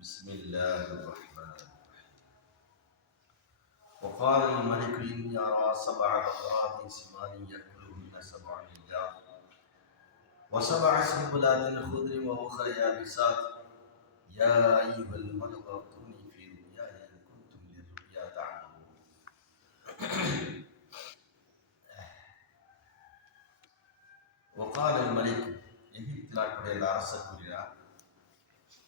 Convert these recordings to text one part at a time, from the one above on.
بسم الله الرحمن الرحيم وقال الملك إني أرى سبع بقرات سمان يأكلهن سبع عجاف وسبع سنبلات خضر وأخرى يابسات يا أيها الملك أفتوني في رؤياي إن كنتم للرؤيا تعلمون وقال الملك எகிப்து நாட்டுடைய அரசர்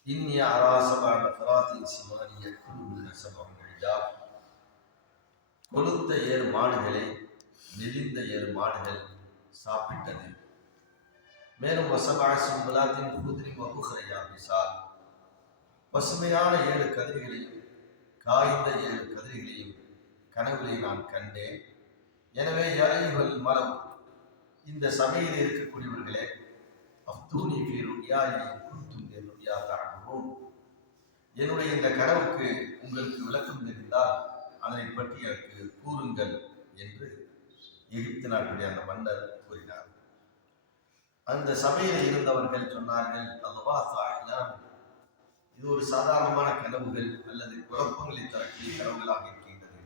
கூறினார் இன்னி அராசபா பக்ராத்தின் சிமானிய குழு சபம் கொளுத்த ஏர் மாடுகளை நெளிந்த ஏர் மாடுகள் சாப்பிட்டது. மேலும் வசபா சிம்பலாத்தின் குதிரி வகுகரையா விசால் பசுமையான ஏழு கதிர்களையும் காய்ந்த ஏழு கதிர்களையும் கனவுகளை நான் கண்டேன். எனவே யாரைகள் மரம் இந்த சபையில் இருக்கக்கூடியவர்களே அப்தூனி ஃபீ ருயா பேருடையா தான் தஅலமூன் என்னுடைய இந்த கனவுக்கு உங்களுக்கு விளக்கம் தெரிந்தால் அதனை பற்றி எனக்கு கூறுங்கள் என்று எகிப்து நாட்டுடைய அந்த மன்னர் கூறினார். அந்த சபையில் இருந்தவர்கள் சொன்னார்கள் அல்லவா சாயிலாம் இது ஒரு சாதாரணமான கனவுகள் அல்லது குழப்பங்களை தரக்கூடிய கனவுகளாக இருக்கின்றது.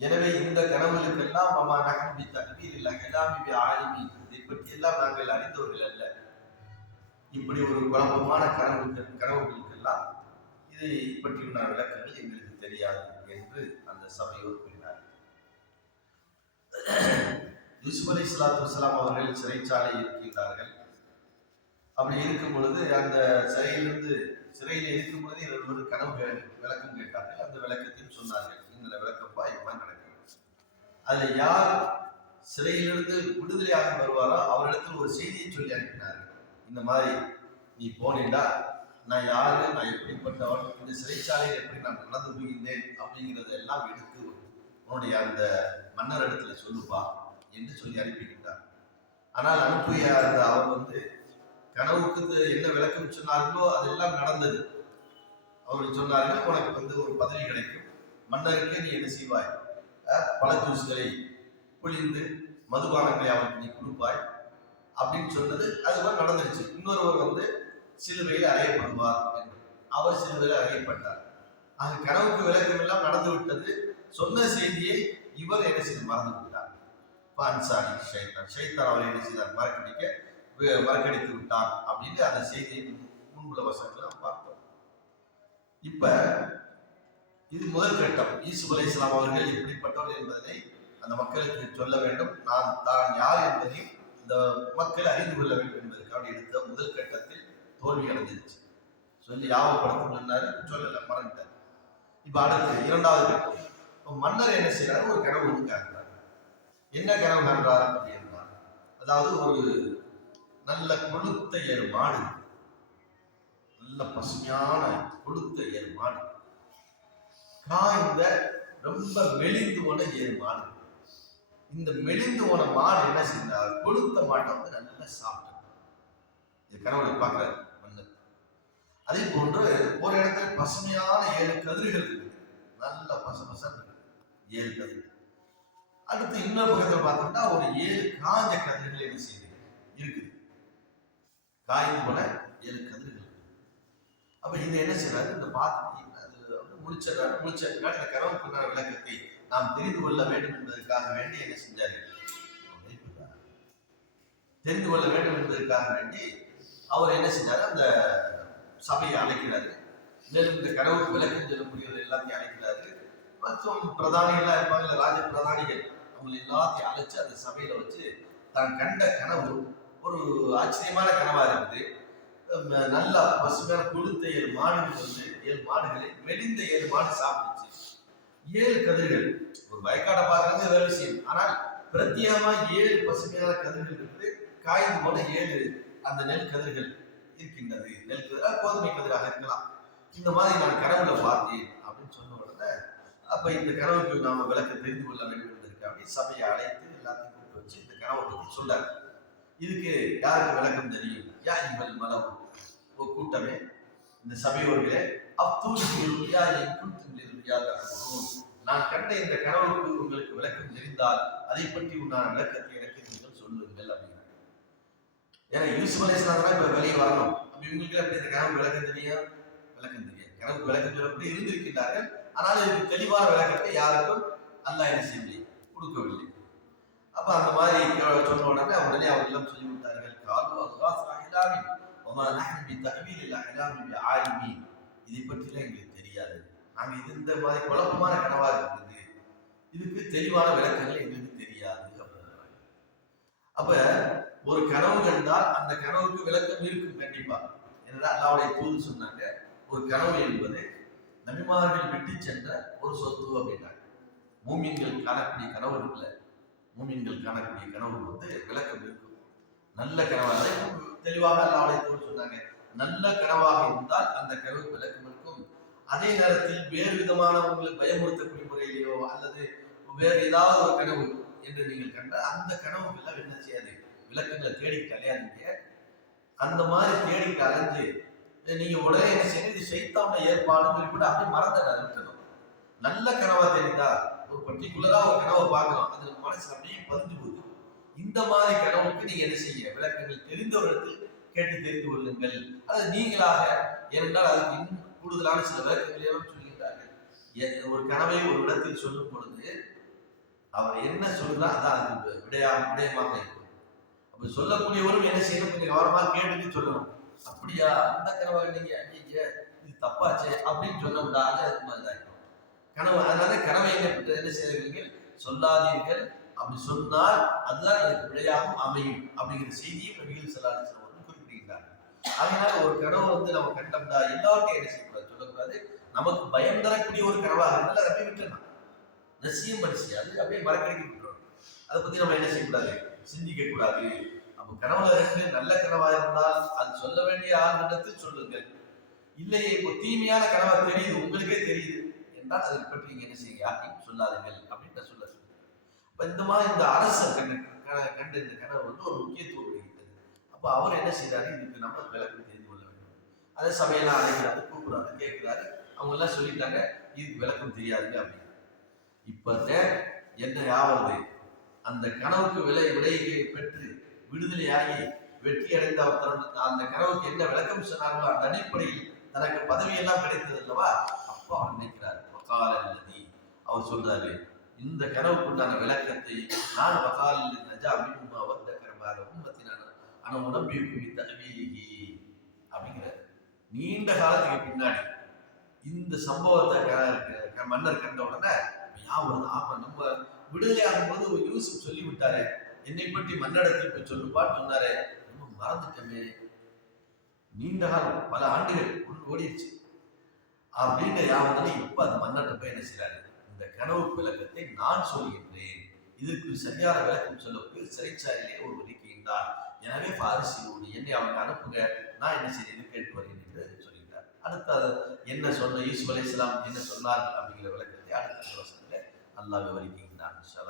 எனவே இந்த கனவுகளுக்கெல்லாம் அம்மா நகம்பி தக்பீர் இல்லை எல்லாமே ஆலிமி இதை பற்றி எல்லாம் நாங்கள் அறிந்தவர்கள் அல்ல. இப்படி ஒரு குழப்பமான கனவுகள் கனவுகளுக்கெல்லாம் இதை பற்றி உண்டான விளக்கங்கள் எங்களுக்கு தெரியாது என்று அந்த சபையோர் கூறினார் யூசுப் அலி சலாத்து வலாம் அவர்கள் சிறைச்சாலை இருக்கின்றார்கள். அப்படி இருக்கும் பொழுது அந்த சிறையிலிருந்து சிறையில் இருக்கும் பொழுது ஒரு கனவு விளக்கம் கேட்டார்கள். அந்த விளக்கத்தையும் சொன்னார்கள். இந்த விளக்கப்பா இது மாதிரி நடக்கும் அதில் யார் சிறையிலிருந்து விடுதலையாக வருவாரோ அவரிடத்தில் ஒரு செய்தியை சொல்லி அனுப்பினார்கள். இந்த மாதிரி நீ போனீண்டா நான் யாரு நான் எப்படிப்பட்டவன் இந்த சிறைச்சாலையில் எப்படி நான் நடந்து போகின்றேன் அப்படிங்கிறத எல்லாம் எடுத்து உன்னுடைய அந்த மன்னர் இடத்துல சொல்லுப்பா என்று சொல்லி அனுப்பிக்கிட்டார் ஆனால் அனுப்பிய அந்த அவர் வந்து கனவுக்கு என்ன விளக்கம் சொன்னார்களோ அதெல்லாம் நடந்தது. அவர்கள் சொன்னார்கள் உனக்கு வந்து ஒரு பதவி கிடைக்கும். மன்னருக்கு நீ என்ன செய்வாய்? அஹ், பல ஜூஸ்களை புளிந்து மதுபானங்களை அவருக்கு நீ கொடுப்பாய். அப்படின்னு சொன்னது அது மாதிரி நடந்துருச்சு. இன்னொருவர் வந்து சிலுவையில் அறையப்படுவார் என்று. அவர் சிலுவையில் அறையப்பட்டார். அது கனவுக்கு விளக்கம் எல்லாம் நடந்து விட்டது. சொன்ன செய்தியை இவர் என்ன செய்து மறந்து விட்டார். பான்சாரி ஷைத்தான். ஷைத்தான் அவரை என்ன செய்தார்? மறக்கடிக்க மறக்கடித்து விட்டார் அப்படின்னு அந்த செய்தியை முன்புல வசனத்தில் நாம் பார்த்தோம். இப்ப இது முதல் கட்டம். ஈசு அலை இஸ்லாம் அவர்கள் எப்படிப்பட்டவர் என்பதனை அந்த மக்களுக்கு சொல்ல வேண்டும். நான் தான் யார் என்பதையும் இந்த மக்கள் அறிந்து கொள்ள வேண்டும் என்பதற்காக எடுத்த முதல் கட்டத்தில் தோல்வி அடைஞ்சிருச்சு. சொல்லி யாவப்படுத்தும் சொல்லலை சொல்லல மறந்துட்டார் இப்போ அடுத்து இரண்டாவது கட்டம். இப்போ மன்னர் என்ன செய்யறாரு ஒரு கனவு ஒன்று காண்றாரு என்ன கனவு காண்றார் அப்படின்னா அதாவது ஒரு நல்ல கொழுத்த ஏறு மாடு. நல்ல பசுமையான கொழுத்த ஏறு மாடு. காய்ந்த ரொம்ப வெளிந்து போன ஏறு மாடு. இந்த மெலிந்து போன மாடு என்ன செஞ்சார் கொழுத்த மாட்டை வந்து நல்லா சாப்பிட்டார் இது கனவுல பார்க்கிறார் மன்னர் அதே போன்று ஒரு இடத்துல பசுமையான ஏழு கதிர்கள் இருக்குது. நல்ல பச பசன்னு ஏழு கதிர்கள். அடுத்து இன்னொரு பக்கத்தில் பார்த்தோம்னா ஒரு ஏழு காஞ்ச கதிர்கள் என்ன செய்யுது? இருக்குது. காய்ந்து போல ஏழு கதிர்கள். அப்ப இது என்ன செய்யறாரு இந்த பார்த்து அது வந்து முழிச்சிடறாரு முழிச்சிருக்காரு இந்த கனவுக்குண்டான விளக்கத்தை நாம் தெரிந்து கொள்ள வேண்டும் என்பதற்காக வேண்டி என்ன செஞ்சாரு தெரிந்து கொள்ள வேண்டும் என்பதற்காக வேண்டி அவர் என்ன செஞ்சாரு? அந்த சபையை அழைக்கிறாரு மேலும் இந்த கடவுள் விளக்கம் சொல்லக்கூடியவர் எல்லாத்தையும் அழைக்கிறாரு மற்றும் பிரதானிகள்லாம் இருப்பாங்கல்ல ராஜ பிரதானிகள் அவங்க எல்லாத்தையும் அழைச்சு அந்த சபையில வச்சு தான் கண்ட கனவு ஒரு ஆச்சரியமான கனவா இருக்குது. நல்லா நல்ல பசுமையான கொடுத்த ஏழு மாடுகள் வந்து ஏழு மாடுகளை மெலிந்த ஏழு மாடு சாப்பிட்டுச்சு ஏழு கதிர்கள். ஒரு வயக்காடை பார்க்கறது வேற விஷயம். ஆனால் பிரத்யேகமா ஏழு பசுமையான கதிர்கள் இருக்குது. காய்ந்து போன ஏழு அந்த நெல் கதிர்கள் இருக்கின்றது. நெல் கதிராக கோதுமை கதிராக இருக்கலாம். இந்த மாதிரி நான் கனவுல பார்த்தேன் அப்படின்னு சொன்ன உடனே அப்ப இந்த கனவுக்கு நாம விளக்க தெரிந்து கொள்ள வேண்டும் என்பதற்காக சபையை அழைத்து எல்லாத்தையும் கூப்பிட்டு வச்சு இந்த கனவை பற்றி சொன்னார் இதுக்கு யாருக்கு விளக்கம் தெரியும்? யா இவள் மலம் ஓ கூட்டமே இந்த சபையோர்களே அப்தூல் யா என் குன்தும் தகவலும் நான் கண்ட இந்த கனவுக்கு உங்களுக்கு விளக்கம் தெரிந்தால் அதை பற்றி உண்டான விளக்கத்தை எனக்கு நீங்கள் சொல்லுங்கள் அப்படிங்கிறாங்க ஏன்னா யூசுப் அலைஹிஸ்ஸலாம் இப்ப வெளியே வரணும். அப்ப இவங்களுக்கு அப்படி இந்த கனவு விளக்கம் தெரியும்? விளக்கம் தெரியாது. கனவு விளக்கம் சொல்லப்பட்டு இருந்திருக்கின்றார்கள். ஆனால் இதுக்கு தெளிவான விளக்கத்தை யாருக்கும் அல்ல என்ன செய்யவில்லை கொடுக்கவில்லை. அப்ப அந்த மாதிரி சொன்ன உடனே உடனே அவர்களெல்லாம் சொல்லிவிட்டார்கள் காலு அல்லாஹ் சாஹிலாமி ஒமா நஹ்னு பி தஹ்வீலில் அஹ்லாமி பி ஆலிமி இதை பற்றிலாம் எங்களுக்கு தெரியாது. நாங்க இது இந்த மாதிரி குழப்பமான கனவா இருக்குது. இதுக்கு தெளிவான விளக்கங்கள் எங்களுக்கு தெரியாது அப்படின்றாங்க. அப்ப ஒரு கனவு கண்டால் அந்த கனவுக்கு விளக்கம் இருக்கும் கண்டிப்பா. என்னடா அல்லாவுடைய தூது சொன்னாங்க ஒரு கனவு என்பது நபிமார்கள் விட்டு சென்ற ஒரு சொத்து அப்படின்னாங்க மூமின்கள் காணக்கூடிய கனவு இருக்குல்ல மூமின்கள் காணக்கூடிய கனவு வந்து விளக்கம் இருக்கும். நல்ல கனவாக தெளிவாக அல்லாவுடைய தூது சொன்னாங்க நல்ல கனவாக இருந்தால் அந்த கனவு விளக்கம் அதே நேரத்தில் வேறு விதமான உங்களுக்கு பயமுறுத்தக்கூடிய முறையிலேயோ அல்லது வேறு ஏதாவது ஒரு கனவு என்று நீங்கள் கண்டால் அந்த கனவுக்கெல்லாம் என்ன செய்யாது? விளக்கங்களை தேடி கலையாதீங்க அந்த மாதிரி தேடி கலைஞ்சு நீங்க உடனே என்ன செய்யணும் இது சைத்தான ஏற்பாடுன்னு சொல்லிவிட்டு அப்படியே மறந்துட விட்டணும் நல்ல கனவா தெரிந்தா ஒரு பர்டிகுலரா ஒரு கனவை பார்க்கலாம். அது மனசு அப்படியே பதிஞ்சு போகுது. இந்த மாதிரி கனவுக்கு நீங்க என்ன செய்ய? விளக்கங்கள் தெரிந்தவர்களுக்கு கேட்டு தெரிந்து கொள்ளுங்கள். அது நீங்களாக ஏனென்றால் அதுக்கு இன்னும் கூடுதலான சில விளக்கங்களையும் சொல்கின்றார்கள் ஒரு கனவை ஒரு இடத்தில் சொல்லும் பொழுது அவர் என்ன சொல்றார் அதான் அது விடையா விடயமாக இருக்கும். அப்ப சொல்லக்கூடியவரும் என்ன செய்யணும்? கொஞ்சம் கவனமாக கேட்டுட்டு சொல்லணும். அப்படியா? அந்த கனவை நீங்க அங்கீங்க. இது தப்பாச்சே அப்படின்னு சொன்னோம்டா அது அது மாதிரி கனவு அதனால கனவை என்ன என்ன செய்கிறீர்கள்? சொல்லாதீர்கள். அப்படி சொன்னால் அதுதான் அதுக்கு விடையாகவும் அமையும். அப்படிங்கிற செய்தியை நபிகள் சொல்லாது சொல்லுவாங்க அதனால ஒரு கனவு வந்து நம்ம கண்டோம்டா எல்லாத்தையும் என்ன செய்யக்கூடாது சொல்லக்கூடாது. நமக்கு பயம் தரக்கூடிய ஒரு கனவாக இருந்தால் அதை அப்படியே விட்டுறலாம். நசியம் பரிசு அது அப்படியே மறக்கடிக்க விட்டுறோம் அதை பத்தி நம்ம என்ன செய்யக்கூடாது? சிந்திக்க கூடாது அப்ப கனவுல இருந்து நல்ல கனவா இருந்தால் அது சொல்ல வேண்டிய ஆளுநத்தில் சொல்லுங்கள். இல்லையே இப்போ தீமையான கனவா தெரியுது உங்களுக்கே தெரியுது. என்றால் அதை பற்றி நீங்க என்ன செய்யுங்க? யாரையும் சொல்லாதீர்கள் அப்படின்னு சொல்ல இப்ப இந்த மாதிரி இந்த அரசு கண்டு க- இந்த கனவு வந்து ஒரு முக்கியத்துவம் அப்போ அவர் என்ன செய்கிறாரு இதுக்கு நம்ம விளக்கம் தெரிந்து கொள்ள வேண்டும். அதே சமையலாம் அழைக்கிறாரு கூப்பிடுறாரு கேட்குறாரு. அவங்க எல்லாம் சொல்லிட்டாங்க இதுக்கு விளக்கம் தெரியாதுங்க அப்படின்னு. இப்போ என்ன யாவது அந்த கனவுக்கு விலை விலையை பெற்று விடுதலையாகி வெற்றி அடைந்த அவர் அந்த கனவுக்கு என்ன விளக்கம் சொன்னார்களோ அந்த அடிப்படையில் தனக்கு பதவி எல்லாம் கிடைத்தது அல்லவா? அப்போ அவர் நினைக்கிறார் வக்கால அல்லதி. அவர் சொல்றாரு இந்த கனவுக்குண்டான விளக்கத்தை நான் வக்கால நஜா மின் வந்த உண்மத்தினார் உம்மத்தினான ஆனா உடம்பு தகவீகி அப்படிங்கிற நீண்ட காலத்துக்கு பின்னாடி இந்த சம்பவத்தை க- மன்னர் கண்ட உடனே ஞாபகம் ஆமா நம்ம விடுதலையாகும் போது ஒரு யூசுப் சொல்லி விட்டாரு என்னை பற்றி மன்னடத்தில் போய் சொல்லுப்பான்னு சொன்னாரு. நம்ம மறந்துட்டோமே. நீண்ட காலம் பல ஆண்டுகள் உள்ள ஓடிடுச்சு. அப்படின்ற ஞாபகத்துல இப்ப அந்த மன்னர்கிட்ட போய் என்ன செய்யறாரு இந்த கனவு விளக்கத்தை நான் சொல்கின்றேன். இதற்கு சரியான விளக்கம் சொல்லக்கூடிய சிறைச்சாலையிலே ஒரு இருக்கின்றார் எனவே பாரிசிலோடு என்னை அவனுக்கு அனுப்புங்க. நான் என்ன செய்து கேட்டு வருகிறேன் என்று சொல்கிறார் அடுத்து என்ன சொன்ன யூசுப் இஸ்லாம் என்ன சொன்னார் அப்படிங்கிற விளக்கத்தை அடுத்த வசனத்தில் நல்லா விவரிக்கின்றான். இன்ஷா